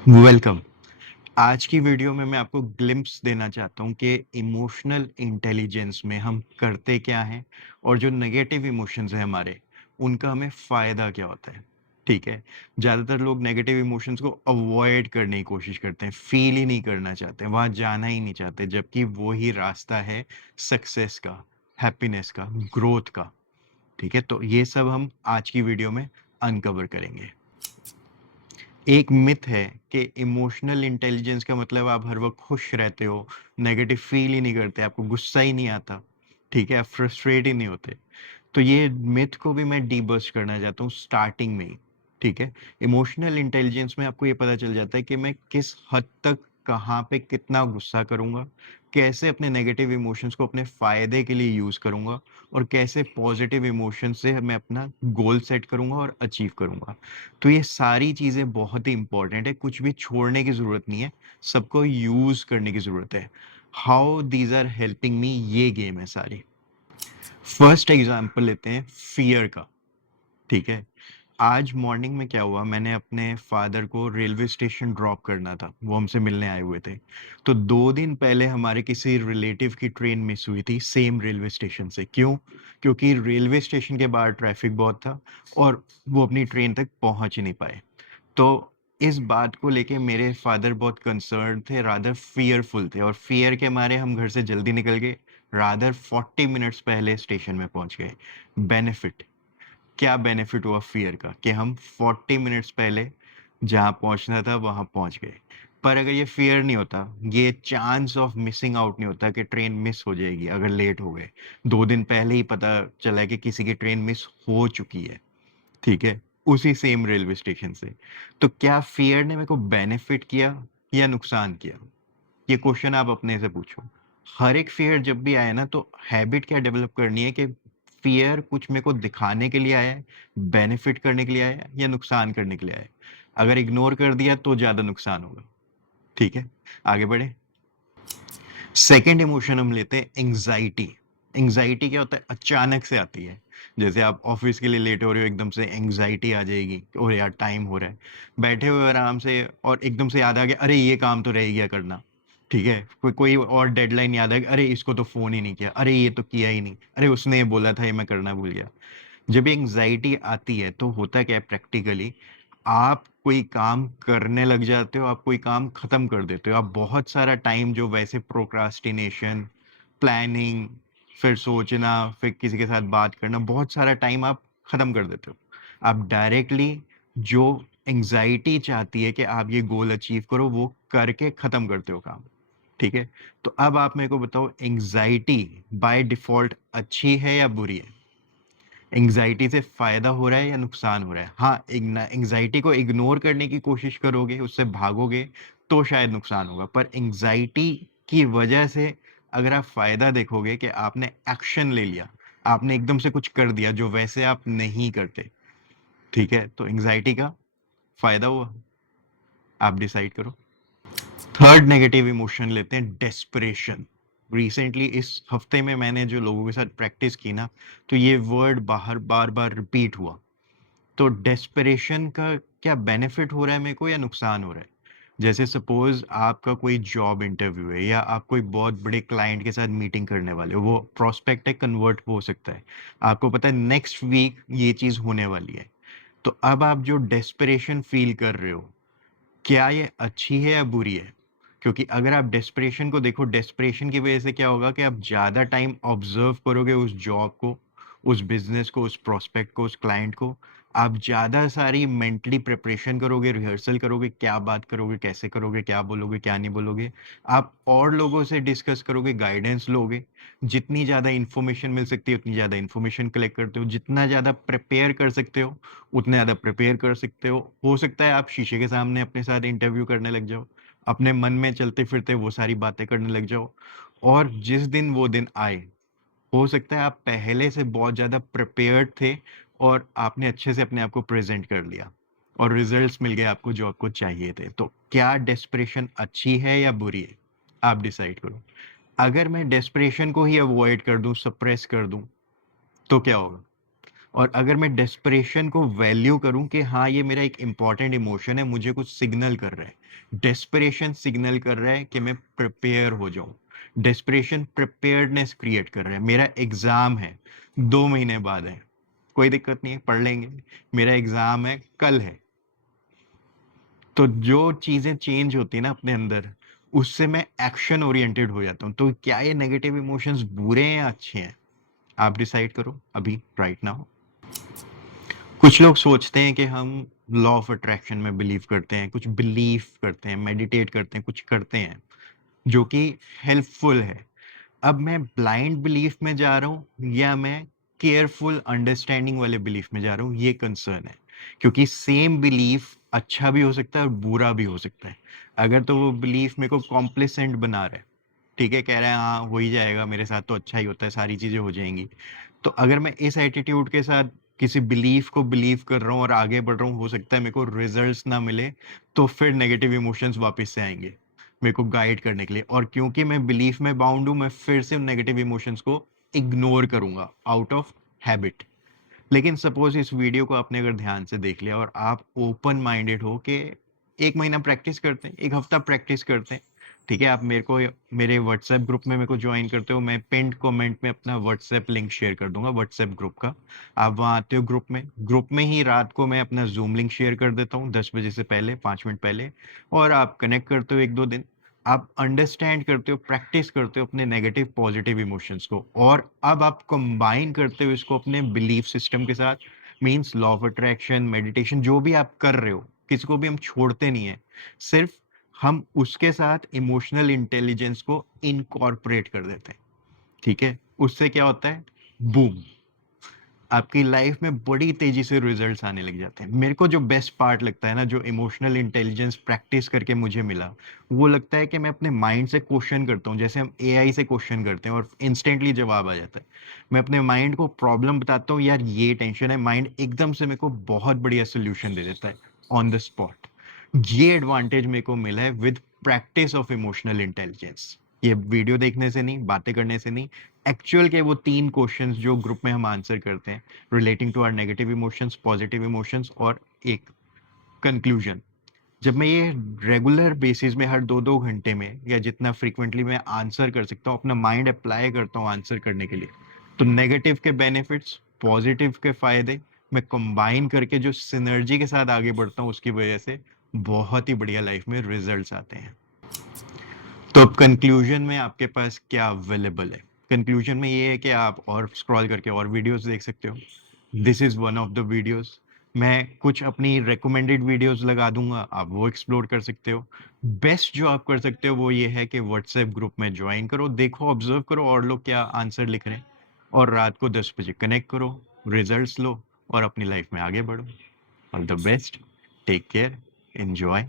Welcome. आज की video में मैं आपको ग्लिम्प्स देना चाहता हूँ कि इमोशनल इंटेलिजेंस में हम करते क्या हैं और जो नेगेटिव इमोशंस हैं हमारे, उनका हमें फ़ायदा क्या होता है। ठीक है। ज़्यादातर लोग नेगेटिव इमोशंस को अवॉइड करने की कोशिश करते हैं, फील ही नहीं करना चाहते, वहाँ जाना ही नहीं चाहते, जबकि वो ही रास्ता है सक्सेस का, हैप्पीनेस का, ग्रोथ का। ठीक है, तो ये सब हम आज की वीडियो में अनकवर करेंगे। एक मिथ है कि इमोशनल इंटेलिजेंस का मतलब आप हर वक्त खुश रहते हो, नेगेटिव फील ही नहीं करते, आपको गुस्सा ही नहीं आता, ठीक है, आप फ्रस्ट्रेट ही नहीं होते। तो ये मिथ को भी मैं डीबस्ट करना चाहता हूँ स्टार्टिंग में ही। ठीक है। इमोशनल इंटेलिजेंस में आपको ये पता चल जाता है कि मैं किस हद तक कहाँ पे कितना गुस्सा करूंगा, कैसे अपने नेगेटिव इमोशंस को अपने फायदे के लिए यूज करूंगा और कैसे पॉजिटिव इमोशन से मैं अपना गोल सेट करूंगा और अचीव करूंगा। तो ये सारी चीजें बहुत ही इंपॉर्टेंट है, कुछ भी छोड़ने की जरूरत नहीं है, सबको यूज करने की जरूरत है। How these are helping me, ये गेम है सारी। फर्स्ट एग्जाम्पल लेते हैं फियर का। ठीक है। आज मॉर्निंग में क्या हुआ, मैंने अपने फादर को रेलवे स्टेशन ड्रॉप करना था, वो हमसे मिलने आए हुए थे। तो 2 दिन पहले हमारे किसी रिलेटिव की ट्रेन मिस हुई थी सेम रेलवे स्टेशन से। क्यों? क्योंकि रेलवे स्टेशन के बाहर ट्रैफिक बहुत था और वो अपनी ट्रेन तक पहुंच ही नहीं पाए। तो इस बात को लेके मेरे फादर बहुत कंसर्न थे, रादर फियरफुल थे, और फियर के मारे हम घर से जल्दी निकल गए, रादर 40 मिनट्स पहले स्टेशन में पहुंच गए। बेनिफिट, क्या बेनिफिट हुआ फियर का कि हम 40 मिनट्स पहले जहां पहुंचना था वहां पहुंच गए। पर अगर ये फियर नहीं होता, ये चांस ऑफ मिसिंग आउट नहीं होता कि ट्रेन मिस हो जाएगी अगर लेट हो गए। 2 दिन पहले ही पता चला है कि किसी की ट्रेन मिस हो चुकी है, ठीक है, उसी सेम रेलवे स्टेशन से। तो क्या फियर ने मेरे को बेनिफिट किया या नुकसान किया? ये क्वेश्चन आप अपने से पूछो। हर एक फियर जब भी आए ना, तो हैबिट क्या डेवलप करनी है कि फियर कुछ मेरे को दिखाने के लिए आया है, बेनिफिट करने के लिए आया है या नुकसान करने के लिए आया है। अगर इग्नोर कर दिया तो ज्यादा नुकसान होगा। ठीक है, आगे बढ़े। सेकेंड इमोशन हम लेते हैं एंग्जाइटी। एंग्जाइटी क्या होता है? अचानक से आती है। जैसे आप ऑफिस के लिए लेट हो रहे हो, एकदम से एंग्जाइटी आ जाएगी, और यार टाइम हो रहा है, बैठे हुए आराम से, और एकदम से याद आ गया, अरे ये काम तो रह गया करना। ठीक है, कोई कोई और डेडलाइन याद आ गई, अरे इसको तो फोन ही नहीं किया, अरे ये तो किया ही नहीं, अरे उसने ये बोला था, ये मैं करना भूल गया। जब एंग्जाइटी आती है तो होता क्या है प्रैक्टिकली, आप कोई काम करने लग जाते हो, आप कोई काम खत्म कर देते हो, आप बहुत सारा टाइम जो वैसे प्रोक्रास्टिनेशन, प्लानिंग, फिर सोचना, फिर किसी के साथ बात करना, बहुत सारा टाइम आप खत्म कर देते हो। आप डायरेक्टली जो एंग्जाइटी चाहती है कि आप ये गोल अचीव करो, वो करके खत्म करते हो काम। ठीक है। तो अब आप मेरे को बताओ, एंग्जाइटी बाय डिफॉल्ट अच्छी है या बुरी है? एंग्जाइटी से फायदा हो रहा है या नुकसान हो रहा है? हाँ, एंग्जाइटी को इग्नोर करने की कोशिश करोगे, उससे भागोगे, तो शायद नुकसान होगा। पर एंग्जाइटी की वजह से अगर आप फायदा देखोगे कि आपने एक्शन ले लिया, आपने एकदम से कुछ कर दिया जो वैसे आप नहीं करते, ठीक है, तो एंग्जाइटी का फायदा हुआ। आप डिसाइड करो। थर्ड नेगेटिव इमोशन लेते हैं डेस्परेशन। रिसेंटली इस हफ्ते में मैंने जो लोगों के साथ प्रैक्टिस की ना, तो ये वर्ड बाहर बार बार रिपीट हुआ। तो डेस्परेशन का क्या बेनिफिट हो रहा है मेरे को या नुकसान हो रहा है? जैसे सपोज आपका कोई जॉब इंटरव्यू है, या आप कोई बहुत बड़े क्लाइंट के साथ मीटिंग करने वाले हो, वो प्रोस्पेक्ट है, कन्वर्ट हो सकता है, आपको पता है नेक्स्ट वीक ये चीज होने वाली है। तो अब आप जो डेस्परेशन फील कर रहे हो, क्या ये अच्छी है या बुरी है? क्योंकि अगर आप डेस्परेशन को देखो, डेस्परेशन की वजह से क्या होगा कि आप ज़्यादा टाइम ऑब्जर्व करोगे उस जॉब को, उस बिजनेस को, उस प्रोस्पेक्ट को, उस क्लाइंट को। आप ज़्यादा सारी मेंटली प्रिपरेशन करोगे, रिहर्सल करोगे, क्या बात करोगे, कैसे करोगे, क्या बोलोगे, क्या नहीं बोलोगे। आप और लोगों से डिस्कस करोगे, गाइडेंस लोगे। जितनी ज़्यादा इन्फॉर्मेशन मिल सकती है उतनी ज़्यादा इन्फॉर्मेशन कलेक्ट करते हो, जितना ज़्यादा प्रिपेयर कर सकते हो उतने ज़्यादा प्रिपेयर कर सकते हो सकता है आप शीशे के सामने अपने साथ इंटरव्यू करने लग जाओ, अपने मन में चलते फिरते वो सारी बातें करने लग जाओ। और जिस दिन वो दिन आए, हो सकता है आप पहले से बहुत ज़्यादा प्रिपेयर्ड थे और आपने अच्छे से अपने आप को प्रेजेंट कर लिया और रिजल्ट्स मिल गए आपको जो आपको चाहिए थे। तो क्या डेस्परेशन अच्छी है या बुरी है? आप डिसाइड करो। अगर मैं डेस्परेशन को ही अवॉइड कर दूं, सप्रेस कर दूं, तो क्या होगा? और अगर मैं डेस्परेशन को वैल्यू करूं कि हाँ ये मेरा एक इंपॉर्टेंट इमोशन है, मुझे कुछ सिग्नल कर रहा है, डेस्परेशन सिग्नल कर रहा है कि मैं प्रिपेयर हो जाऊं, डेस्परेशन प्रिपेयर्डनेस क्रिएट कर रहा है, मेरा एग्जाम है 2 महीने बाद है, कोई दिक्कत नहीं है, पढ़ लेंगे, मेरा एग्जाम है कल है। तो जो चीजें चेंज होती है ना अपने अंदर, उससे मैं एक्शन ओरिएंटेड हो जाता हूँ। तो क्या ये नेगेटिव इमोशंस बुरे हैं या अच्छे हैं, आप डिसाइड करो अभी, राइट नाउ। कुछ लोग सोचते हैं कि हम लॉ ऑफ अट्रैक्शन में बिलीव करते हैं, कुछ बिलीव करते हैं, मेडिटेट करते हैं, कुछ करते हैं जो कि हेल्पफुल है। अब मैं ब्लाइंड बिलीफ में जा रहा हूँ या मैं केयरफुल अंडरस्टैंडिंग वाले बिलीफ में जा रहा हूँ, ये कंसर्न है। क्योंकि सेम बिलीफ अच्छा भी हो सकता है और बुरा भी हो सकता है। अगर तो वो बिलीफ मेरे को कॉम्प्लिसेंट बना रहा है, ठीक है, कह रहा है हाँ हो ही जाएगा, मेरे साथ तो अच्छा ही होता है, सारी चीजें हो जाएंगी, तो अगर मैं इस एटीट्यूड के साथ किसी बिलीफ को बिलीव कर रहा हूँ और आगे बढ़ रहा हूँ, हो सकता है मेरे को रिजल्ट्स ना मिले, तो फिर नेगेटिव इमोशंस वापस से आएंगे मेरे को गाइड करने के लिए। और क्योंकि मैं बिलीफ में बाउंड हूं, मैं फिर से उन नेगेटिव इमोशंस को इग्नोर करूंगा आउट ऑफ हैबिट। लेकिन सपोज इस वीडियो को आपने अगर ध्यान से देख लिया और आप ओपन माइंडेड हो कि 1 महीना प्रैक्टिस करते हैं, 1 हफ्ता प्रैक्टिस करते हैं, ठीक है, आप मेरे को मेरे व्हाट्सएप ग्रुप में मेरे को ज्वाइन करते हो, मैं पिंड कमेंट में अपना व्हाट्सएप लिंक शेयर कर दूंगा व्हाट्सएप ग्रुप का। आप वहाँ आते हो ग्रुप में ही रात को मैं अपना जूम लिंक शेयर कर देता हूँ 10 बजे से पहले, 5 मिनट पहले, और आप कनेक्ट करते हो 1-2 दिन, आप अंडरस्टैंड करते हो, प्रैक्टिस करते हो अपने नेगेटिव पॉजिटिव इमोशंस को, और अब आप कंबाइन करते हो इसको अपने बिलीफ सिस्टम के साथ। Means law of attraction, meditation, जो भी आप कर रहे हो, किसी को भी हम छोड़ते नहीं है, सिर्फ हम उसके साथ इमोशनल इंटेलिजेंस को इनकॉर्पोरेट कर देते हैं, ठीक है। उससे क्या होता है, बूम, आपकी लाइफ में बड़ी तेजी से रिजल्ट्स आने लग जाते हैं। मेरे को जो बेस्ट पार्ट लगता है ना, जो इमोशनल इंटेलिजेंस प्रैक्टिस करके मुझे मिला, वो लगता है कि मैं अपने माइंड से क्वेश्चन करता हूँ, जैसे हम एआई से क्वेश्चन करते हैं और इंस्टेंटली जवाब आ जाता है। मैं अपने माइंड को प्रॉब्लम बताता हूँ, यार ये टेंशन है, माइंड एकदम से मेरे को बहुत बढ़िया सोल्यूशन दे देता है ऑन द स्पॉट। ये एडवांटेज मेरे को मिला है with practice of emotional intelligence. ये वीडियो देखने से नहीं, बातें करने से नहीं, एक्चुअल के वो 3 क्वेश्चंस जो ग्रुप में हम आंसर करते हैं relating to our negative emotions, positive emotions, और एक कंक्लूजन, जब मैं ये रेगुलर बेसिस में हर 2-2 घंटे में या जितना फ्रीक्वेंटली मैं आंसर कर सकता हूँ, अपना माइंड अप्लाई करता हूँ आंसर करने के लिए, तो नेगेटिव के बेनिफिट्स, पॉजिटिव के फायदे मैं कंबाइन करके जो सिनर्जी के साथ आगे बढ़ता हूँ, उसकी वजह से बहुत ही बढ़िया लाइफ में रिजल्ट्स आते हैं। तो कंक्लूजन में आपके पास क्या अवेलेबल है? कंक्लूजन में ये है कि आप और स्क्रॉल करके और वीडियोस देख सकते हो। This is one of the videos. मैं कुछ अपनी रिकमेंडेड वीडियोस लगा दूंगा, आप वो एक्सप्लोर कर सकते हो। बेस्ट जो आप कर सकते हो वो ये है कि व्हाट्सएप ग्रुप में ज्वाइन करो, देखो, ऑब्जर्व करो और लोग क्या आंसर लिख रहे हैं, और रात को 10 बजे कनेक्ट करो, रिजल्ट्स लो और अपनी लाइफ में आगे बढ़ो। All the best, take care, enjoy.